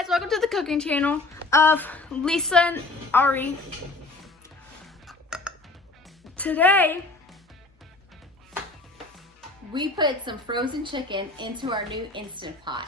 guys, welcome to the cooking channel of Lisa and Ari. Today, we put some frozen chicken into our new Instant Pot.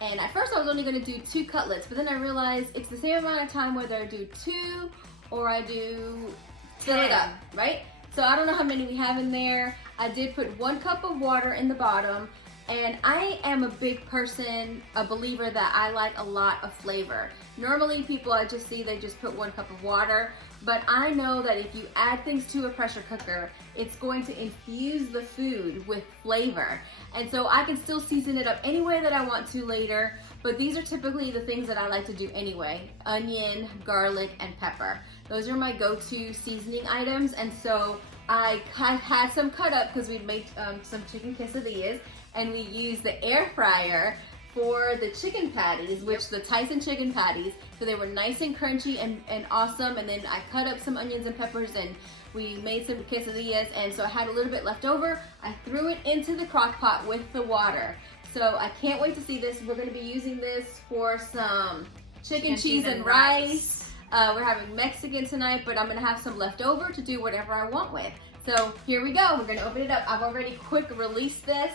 And at first I was only gonna do 2 cutlets, but then I realized it's the same amount of time whether I do 2 or I do fill it up, right? So I don't know how many we have in there. I did put 1 cup of water in the bottom, and I am a big person, a believer that I like a lot of flavor. Normally people I just see, they just put 1 cup of water, but I know that if you add things to a pressure cooker, it's going to infuse the food with flavor. And so I can still season it up any way that I want to later, but these are typically the things that I like to do anyway. Onion, garlic, and pepper. Those are my go-to seasoning items, and so I had some cut up because we made some chicken quesadillas, and we used the air fryer for the chicken patties, which the Tyson chicken patties, so they were nice and crunchy and awesome. And then I cut up some onions and peppers and we made some quesadillas, and so I had a little bit left over. I threw it into the crock pot with the water. So I can't wait to see this. We're gonna be using this for some chicken cheese and rice. We're having Mexican tonight, but I'm gonna have some left over to do whatever I want with. So here we go, we're gonna open it up. I've already quick released this,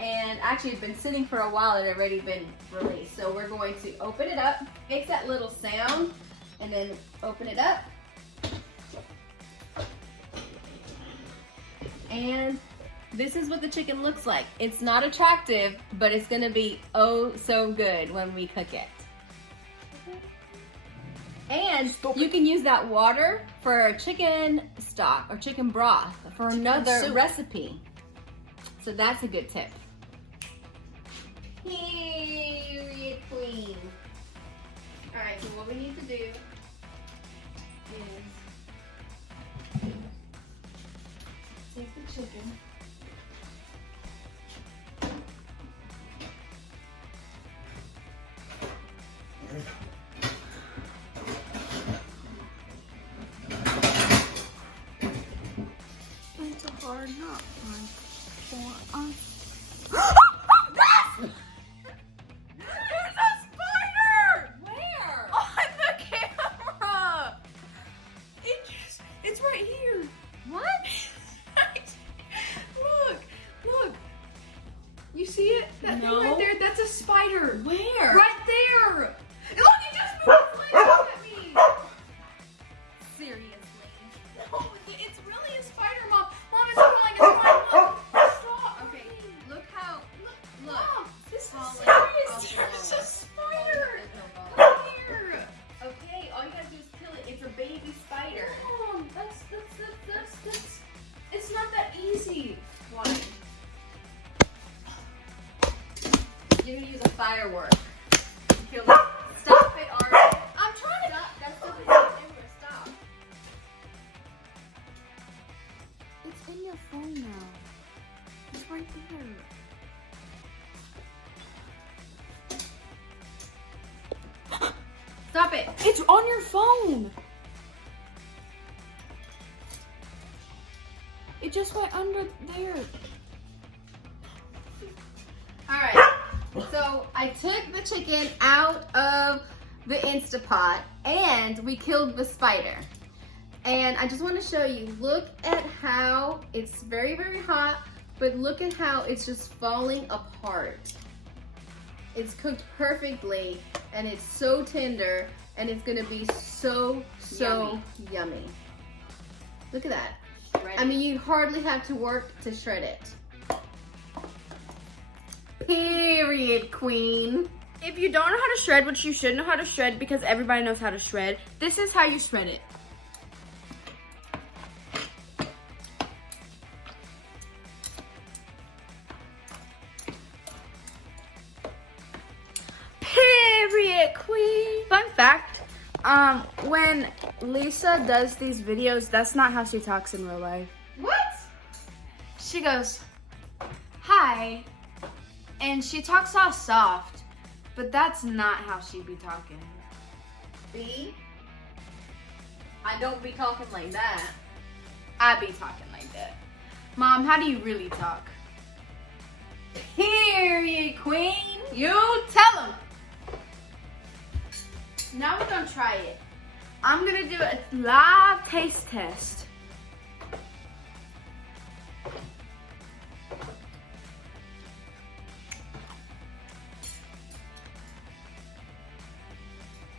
and actually it's been sitting for a while. It had already been released. So we're going to open it up, make that little sound, and then open it up. And this is what the chicken looks like. It's not attractive, but it's gonna be oh so good when we cook it. And you can use that water for chicken stock or chicken broth for another recipe. So that's a good tip. Period queen. All right, so what we need to do is take the chicken. it's a hard knot for us. It's right here. What? Look. You see it? That thing right there? That's a spider. Where? Right there. Look, it just moved its legs at me. Seriously? No, it's really a spider, Mom. Mom, it's crawling. It's crawling. Look. Stop. Okay, look how, look. Mom, this is Falling serious. off the There's a wall. spider. Oh, Come here. okay, all you gotta do is kill it. It's a baby spider. Mom, that's it's not that easy. Why? You're gonna use a firework. Kill it. Stop it, Ari. I'm trying to. Stop. That's the thing. Stop. It's in your phone now. It's right there. Stop it. It's on your phone. It just went under there. All right. So I took the chicken out of the Instapot and we killed the spider. And I just want to show you, look at how it's very, very hot, but look at how it's just falling apart. It's cooked perfectly and it's so tender and it's gonna be so yummy. Look at that. I mean, you hardly have to work to shred it. Period, queen. If you don't know how to shred, which you should know how to shred because everybody knows how to shred, this is how you shred it. Period, queen. Fun fact, when Lisa does these videos, that's not how she talks in real life. What? She goes, hi, and she talks all soft, but that's not how she be talking. B? I don't be talking like that. I be talking like that. Mom, how do you really talk? Period, queen. You tell them. Now we're gonna try it. I'm gonna do a live taste test.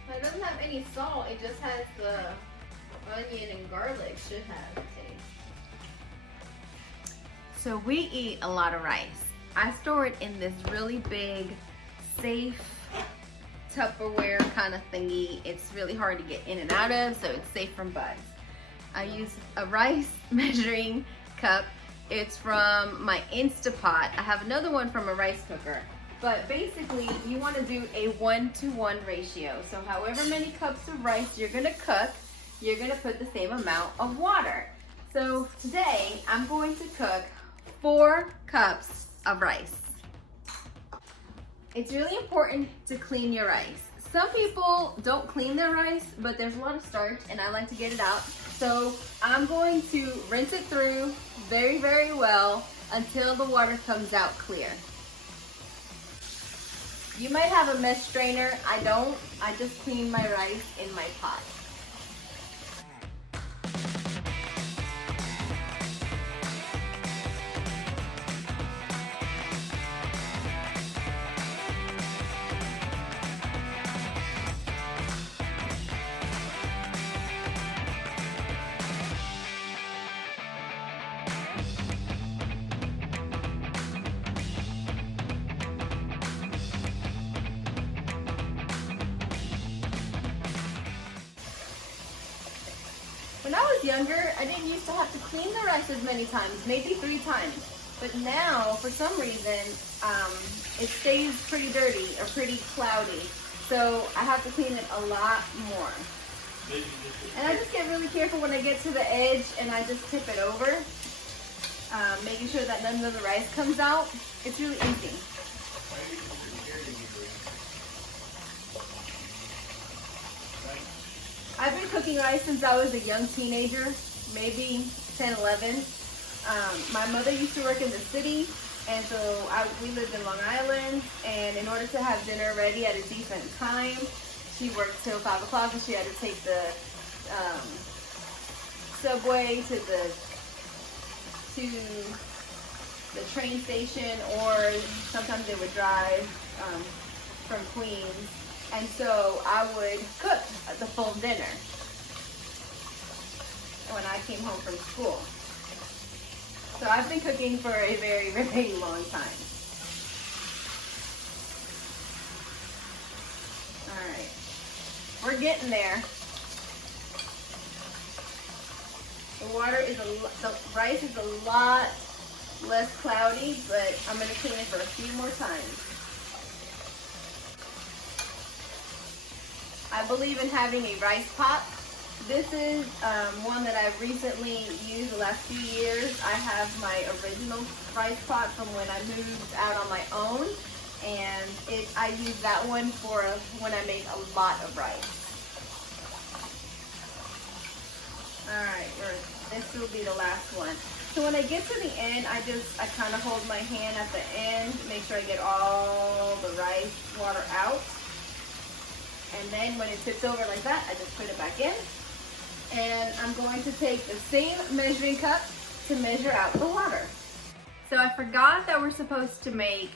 It doesn't have any salt, it just has the onion and garlic should have taste. So we eat a lot of rice. I store it in this really big, safe Tupperware kind of thingy. It's really hard to get in and out of, so it's safe from bugs. I use a rice measuring cup. It's from my Instapot. I have another one from a rice cooker. But basically, you want to do a 1-to-1 ratio. So however many cups of rice you're going to cook, you're going to put the same amount of water. So today, I'm going to cook 4 cups of rice. It's really important to clean your rice. Some people don't clean their rice, but there's a lot of starch and I like to get it out. So I'm going to rinse it through very, very well until the water comes out clear. You might have a mesh strainer. I don't. I just clean my rice in my pot. When I was younger, I didn't used to have to clean the rice as many times, maybe 3 times. But now, for some reason, it stays pretty dirty or pretty cloudy. So I have to clean it a lot more. And I just get really careful when I get to the edge and I just tip it over, making sure that none of the rice comes out. It's really easy. I've been cooking rice since I was a young teenager, maybe 10, 11. My mother used to work in the city, and so we lived in Long Island, and in order to have dinner ready at a decent time, she worked till 5 o'clock, and she had to take the subway to the train station, or sometimes they would drive from Queens. And so I would cook the full dinner when I came home from school. So I've been cooking for a very, very long time. All right, we're getting there. The rice is a lot less cloudy, but I'm gonna clean it for a few more times. I believe in having a rice pot. This is one that I've recently used the last few years. I have my original rice pot from when I moved out on my own, and I use that one for when I make a lot of rice. All right, this will be the last one. So when I get to the end, I kind of hold my hand at the end, make sure I get all the rice water out. And then when it tips over like that, I just put it back in. And I'm going to take the same measuring cup to measure out the water. So I forgot that we're supposed to make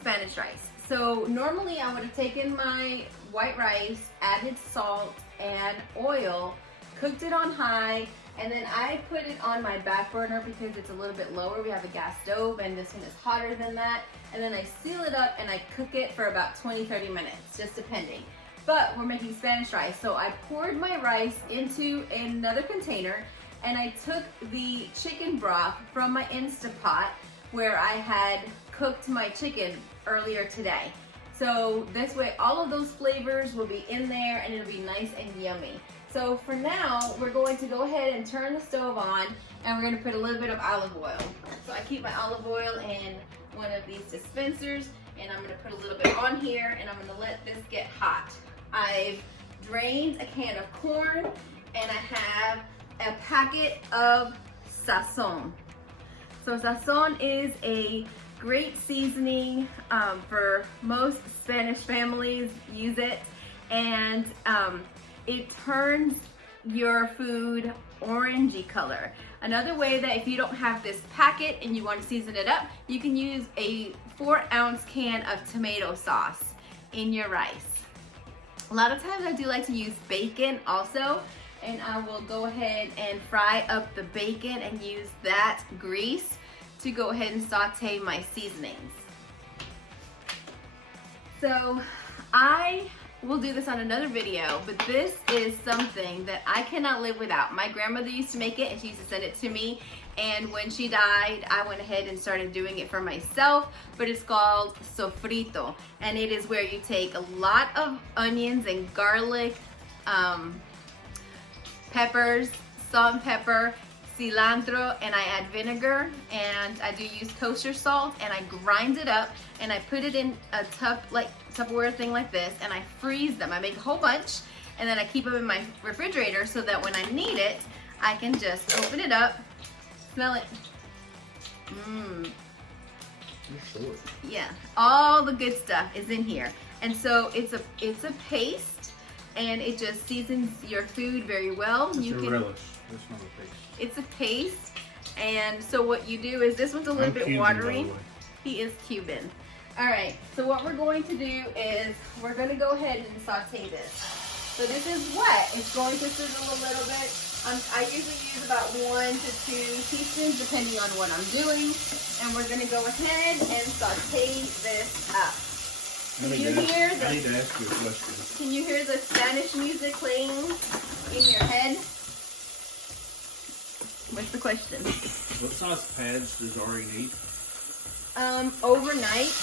Spanish rice. So normally I would have taken my white rice, added salt and oil, cooked it on high, and then I put it on my back burner because it's a little bit lower. We have a gas stove and this one is hotter than that. And then I seal it up and I cook it for about 20-30 minutes, just depending. But we're making Spanish rice, so I poured my rice into another container and I took the chicken broth from my Instapot where I had cooked my chicken earlier today. So this way all of those flavors will be in there and it'll be nice and yummy. So for now, we're going to go ahead and turn the stove on and we're gonna put a little bit of olive oil. So I keep my olive oil in one of these dispensers and I'm gonna put a little bit on here and I'm gonna let this get hot. I've drained a can of corn and I have a packet of sazon. So sazon is a great seasoning for most Spanish families use it. and it turns your food orangey color. Another way that if you don't have this packet and you want to season it up, you can use a 4-ounce can of tomato sauce in your rice. A lot of times I do like to use bacon also, and I will go ahead and fry up the bacon and use that grease to go ahead and saute my seasonings. So I will do this on another video, but this is something that I cannot live without. My grandmother used to make it and she used to send it to me, and when she died I went ahead and started doing it for myself, but it's called sofrito, and it is where you take a lot of onions and garlic, peppers, salt and pepper, cilantro, and I add vinegar, and I do use kosher salt, and I grind it up and I put it in a Tupperware thing like this, and I freeze them. I make a whole bunch and then I keep them in my refrigerator so that when I need it I can just open it up, smell it. Yeah, all the good stuff is in here, and so it's a paste, and it just seasons your food very well. It's a relish. It's not a paste. It's a paste, and so what you do is, this one's a little bit Cuban, watery. by the way. He is Cuban. All right, so what we're going to do is we're going to go ahead and saute this. So this is wet. It's going to sizzle a little bit. I usually use about 1 to 2 teaspoons depending on what I'm doing, and we're going to go ahead and saute this up. I need to ask you a question. Can you hear the Spanish music playing in your head? What's the question? What size pads does Ari need? Overnight.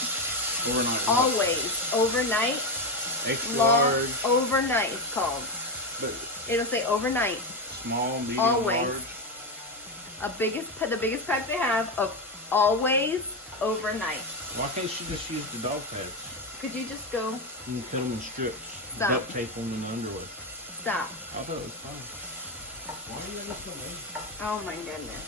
Overnight. Always. Overnight. Extra Long. large. Overnight it's called. But It'll say overnight. small, medium, Always. large. The biggest pack they have of always overnight. Why can't she just use the dog pads? Could you just go And cut them in strips. Stop. Duct tape them in the underwear. stop? I thought it was fine. Why are you letting us know? Oh my goodness.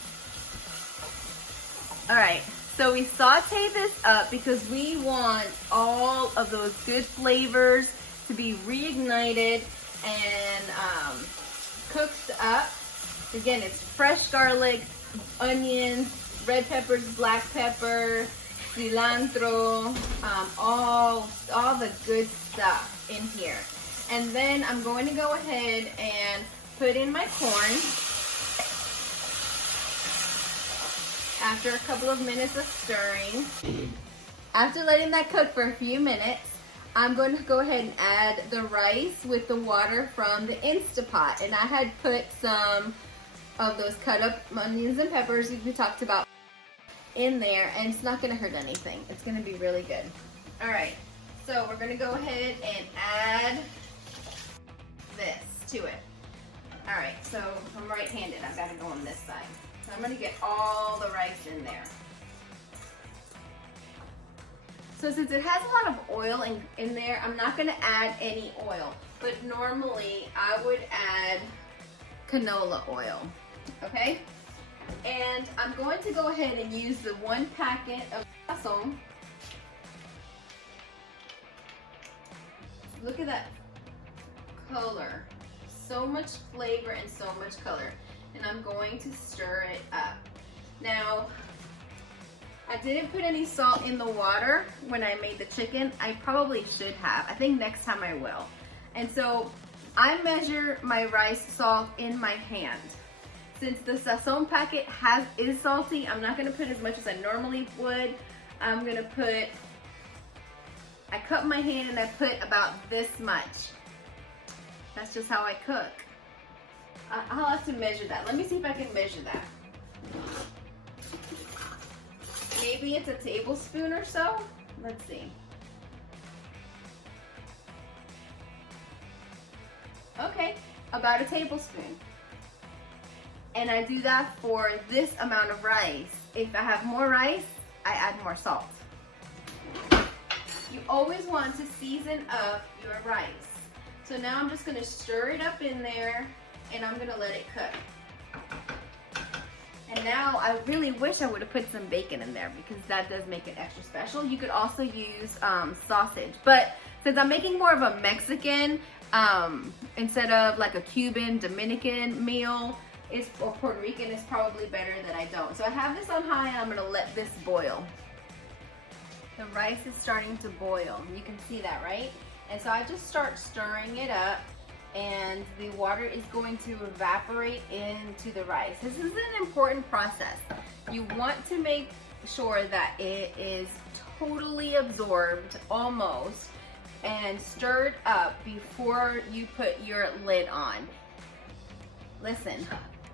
Alright, so we saute this up because we want all of those good flavors to be reignited and cooked up. Again, it's fresh garlic, onions, red peppers, black pepper, cilantro, all the good stuff in here. And then I'm going to go ahead and put in my corn. After a couple of minutes of stirring, after letting that cook for a few minutes, I'm going to go ahead and add the rice with the water from the Instapot. And I had put some of those cut up onions and peppers we talked about in there, and it's not going to hurt anything. It's going to be really good. All right, so we're going to go ahead and add this to it. All right, so I'm right-handed. I've got to go on this side. So I'm going to get all the rice in there. So since it has a lot of oil in there, I'm not going to add any oil. But normally I would add canola oil, okay? And I'm going to go ahead and use the 1 packet of sazon. Look at that color. So much flavor and so much color. And I'm going to stir it up. Now, I didn't put any salt in the water when I made the chicken. I probably should have. I think next time I will. And so I measure my rice salt in my hand. Since the sazon packet is salty, I'm not going to put as much as I normally would. I'm going to put, I cut my hand and I put about this much. That's just how I cook. I'll have to measure that. Let me see if I can measure that. Maybe it's a tablespoon or so. Let's see. Okay, about a tablespoon. And I do that for this amount of rice. If I have more rice, I add more salt. You always want to season up your rice. So now I'm just gonna stir it up in there, and I'm gonna let it cook. And now I really wish I would have put some bacon in there because that does make it extra special. You could also use sausage, but since I'm making more of a Mexican instead of like a Cuban, Dominican meal, or Puerto Rican, it's probably better that I don't. So I have this on high and I'm gonna let this boil. The rice is starting to boil. You can see that, right? And so I just start stirring it up and the water is going to evaporate into the rice. This is an important process. You want to make sure that it is totally absorbed, almost, and stirred up before you put your lid on. Listen,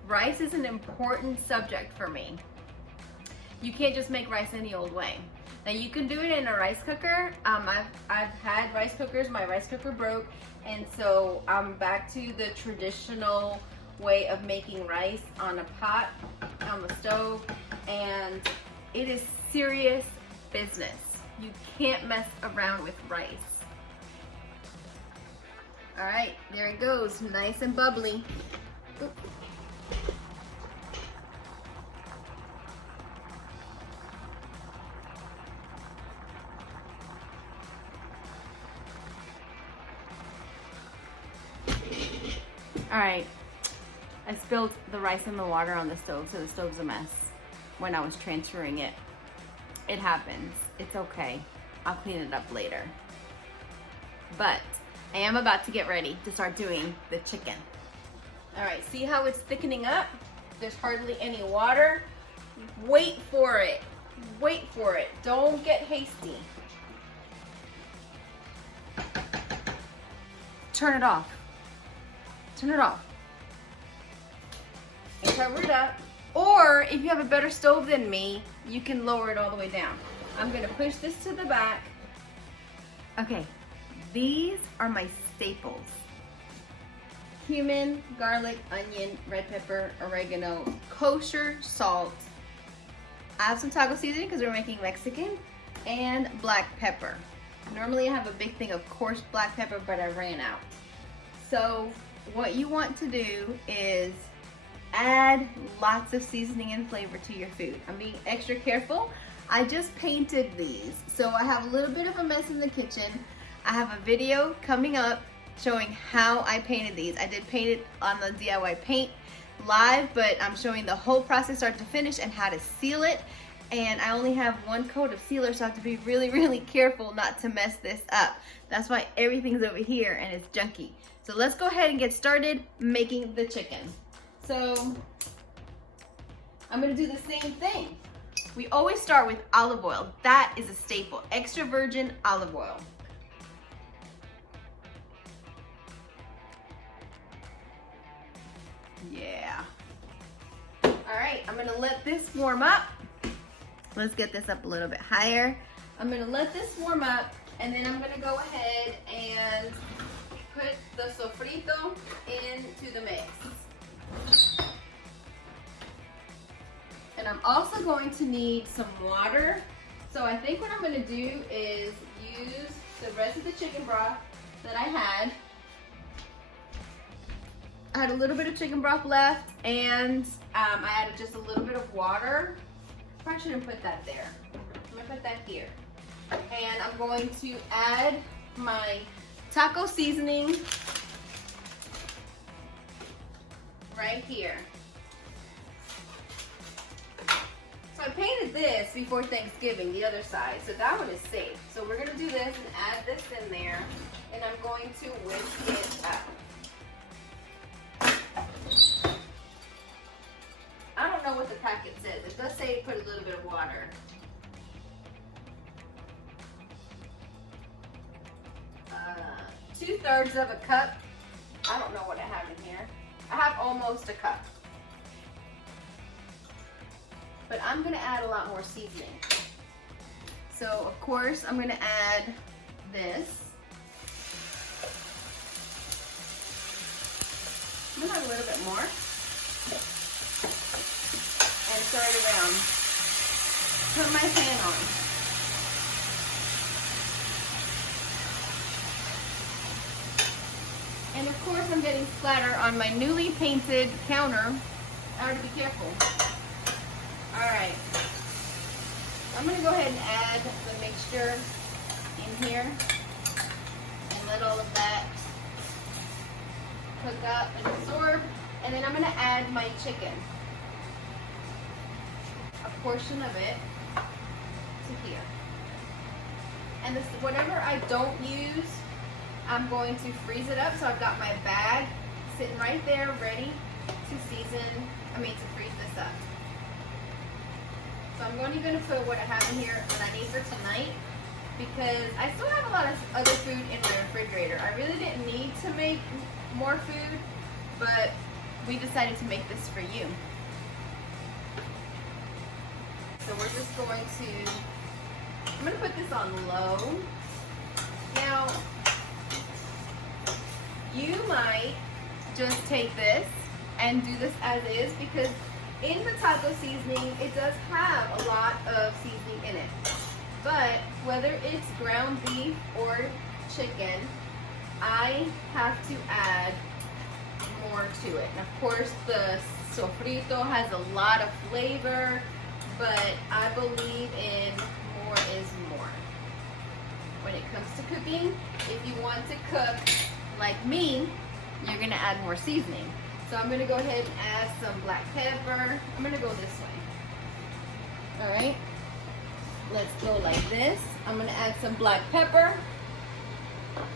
rice is an important subject for me. You can't just make rice any old way. Now you can do it in a rice cooker. I've had rice cookers, my rice cooker broke, and so I'm back to the traditional way of making rice on a pot, on the stove, and it is serious business. You can't mess around with rice. All right, there it goes, nice and bubbly. Oop. All right, I spilled the rice and the water on the stove, so the stove's a mess when I was transferring it. It happens, it's okay. I'll clean it up later. But I am about to get ready to start doing the chicken. All right, see how it's thickening up? There's hardly any water. Wait for it, wait for it. Don't get hasty. Turn it off. Turn it off. And cover it up. Or if you have a better stove than me, you can lower it all the way down. I'm gonna push this to the back. Okay, these are my staples. Cumin, garlic, onion, red pepper, oregano, kosher salt. I have some taco seasoning because we're making Mexican, and black pepper. Normally I have a big thing of coarse black pepper, but I ran out. So what you want to do is add lots of seasoning and flavor to your food. I'm being extra careful. I just painted these, so I have a little bit of a mess in the kitchen. I have a video coming up showing how I painted these. I did paint it on the DIY paint live, but I'm showing the whole process start to finish and how to seal it. And I only have one coat of sealer, so I have to be really, really careful not to mess this up. That's why everything's over here and it's junky. So let's go ahead and get started making the chicken. So I'm gonna do the same thing. We always start with olive oil. That is a staple, extra virgin olive oil. Yeah. All right, I'm gonna let this warm up. Let's get this up a little bit higher. I'm gonna let this warm up, and then I'm gonna go ahead and put the sofrito into the mix. And I'm also going to need some water. So I think what I'm gonna do is use the rest of the chicken broth that I had. I had a little bit of chicken broth left, and I added just a little bit of water. Probably shouldn't put that there. I'm gonna put that here. And I'm going to add my taco seasoning right here. So I painted this before Thanksgiving, the other side, so that one is safe. So we're gonna do this and add this in there, and I'm going to whisk it up. I don't know what the packet says. It does say put a little bit of water. Two-thirds of a cup. I don't know what I have in here. I have almost a cup. But I'm gonna add a lot more seasoning. So of course I'm gonna add this. I'm gonna add a little bit more. And stir it around. Put my pan on. And of course I'm getting splatter on my newly painted counter. I have to be careful. Alright. I'm going to go ahead and add the mixture in here and let all of that cook up and absorb. And then I'm going to add my chicken. A portion of it to here. And this, whatever I don't use, I'm going to freeze it up. So I've got my bag sitting right there ready to to freeze this up. So I'm only going to put what I have in here that I need for tonight because I still have a lot of other food in my refrigerator. I really didn't need to make more food, but we decided to make this for you. So we're just going to, I'm going to put this on low. Now, you might just take this and do this as is because in the taco seasoning, it does have a lot of seasoning in it. But whether it's ground beef or chicken, I have to add more to it. And of course, the sofrito has a lot of flavor, but I believe in more is more. When it comes to cooking, if you want to cook like me, you're gonna add more seasoning. So I'm gonna go ahead and add some black pepper. I'm gonna go this way. All right, let's go like this. I'm gonna add some black pepper.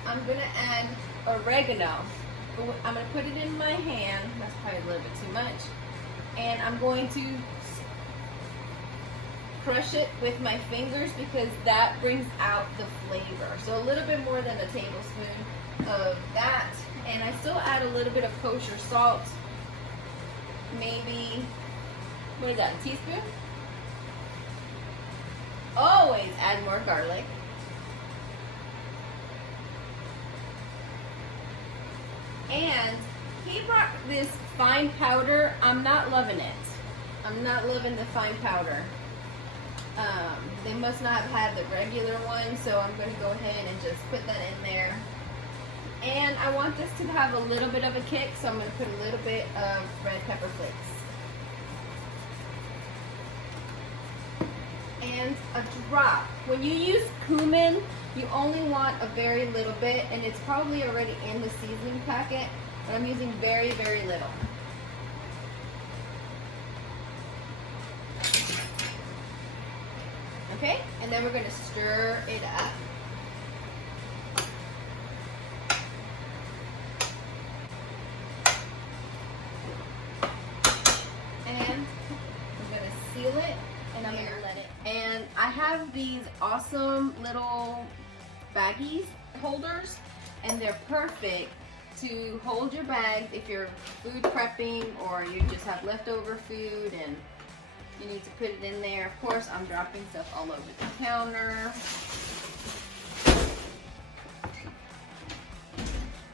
I'm gonna add oregano. I'm gonna put it in my hand. That's probably a little bit too much. And I'm going to crush it with my fingers because that brings out the flavor. So a little bit more than a tablespoon of that. And I still add a little bit of kosher salt. Maybe, what is that, a teaspoon? Always add more garlic. And he brought this fine powder. I'm not loving it. I'm not loving the fine powder. They must not have had the regular one, so I'm going to go ahead and just put that in there. And I want this to have a little bit of a kick, so I'm going to put a little bit of red pepper flakes. And a drop. When you use cumin, you only want a very little bit, and it's probably already in the seasoning packet, but I'm using very, very little. Okay, and then we're going to stir it up. And I'm going to seal it, and I'm going to let it. And I have these awesome little baggies holders, and they're perfect to hold your bags if you're food prepping or you just have leftover food and you need to put it in there. Of course, I'm dropping stuff all over the counter.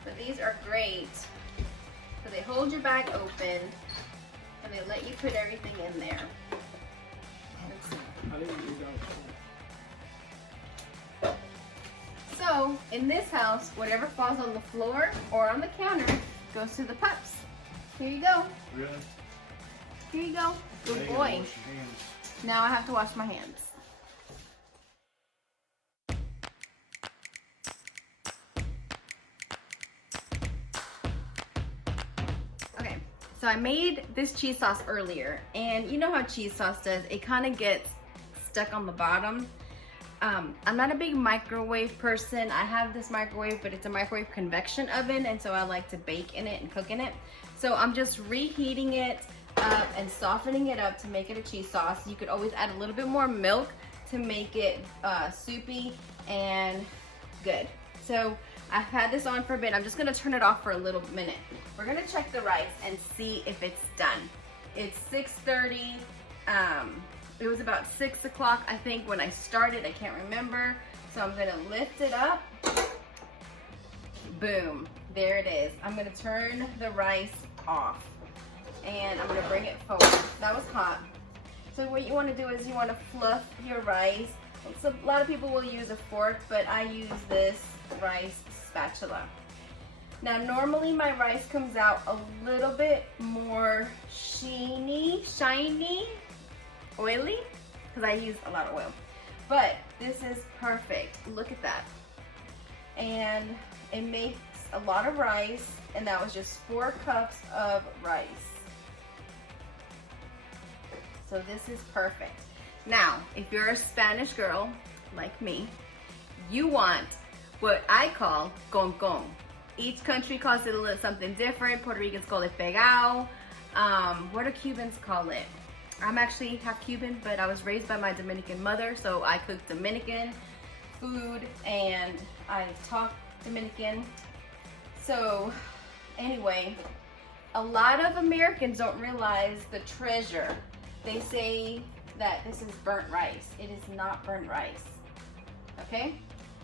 But these are great. So they hold your bag open and they let you put everything in there. Let's see. So, in this house, whatever falls on the floor or on the counter goes to the pups. Here you go. Really? Here you go. Good boy. Now I have to wash my hands. Okay, so I made this cheese sauce earlier, and you know how cheese sauce does, it kind of gets stuck on the bottom. I'm not a big microwave person. I have this microwave, but it's a microwave convection oven, and so I like to bake in it and cook in it. So I'm just reheating it up and softening it up to make it a cheese sauce. You could always add a little bit more milk to make it soupy and good. So I've had this on for a bit. I'm just gonna turn it off for a little minute. We're gonna check the rice and see if it's done. It's 6:30. It was about 6 o'clock, I think, when I started. I can't remember. So I'm gonna lift it up. Boom, there it is. I'm gonna turn the rice off and I'm gonna bring it forward. That was hot. So what you wanna do is you wanna fluff your rice. So a lot of people will use a fork, but I use this rice spatula. Now normally my rice comes out a little bit more shiny. oily because I use a lot of oil. But this is perfect. Look at that. And it makes a lot of rice, and that was just 4 cups of rice. So this is perfect. Now, if you're a Spanish girl like me, you want what I call con con. Each country calls it a little something different. Puerto Ricans call it pegao. What do Cubans call it? I'm actually half Cuban, but I was raised by my Dominican mother, so I cook Dominican food and I talk Dominican. So anyway, a lot of Americans don't realize the treasure. They say that this is burnt rice. It is not burnt rice, okay?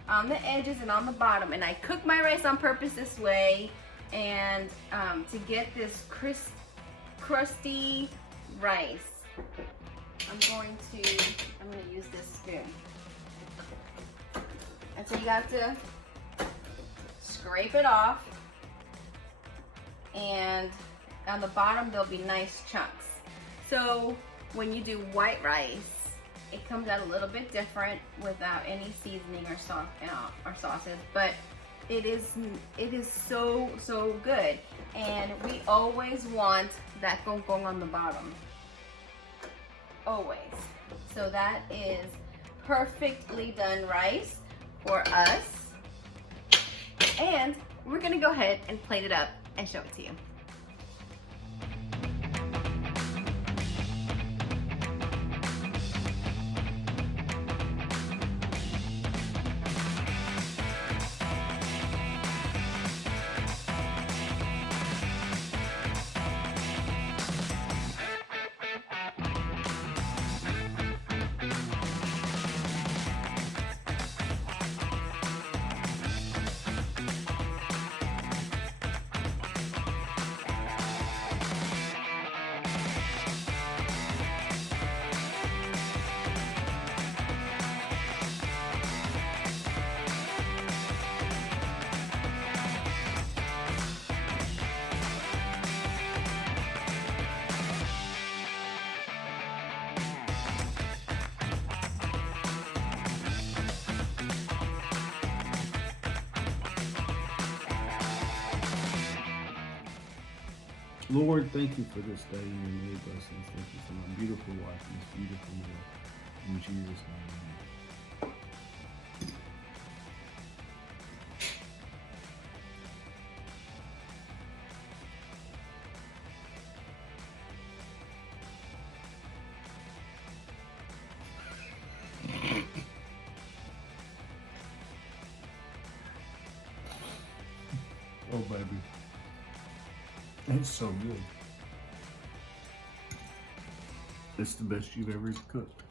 On the edges and on the bottom, and I cook my rice on purpose this way, and to get this crusty rice, I'm gonna use this spoon. And so you have to scrape it off, and on the bottom there'll be nice chunks. So when you do white rice, it comes out a little bit different without any seasoning or sauces, but it is so good. And we always want that con con on the bottom, always. So that is perfectly done rice for us, and we're gonna go ahead and plate it up and show it to you. Lord, thank you for this day and your many blessings. Thank you for my beautiful wife and this beautiful meal. In Jesus' name. Oh, baby. It's so good. It's the best you've ever cooked.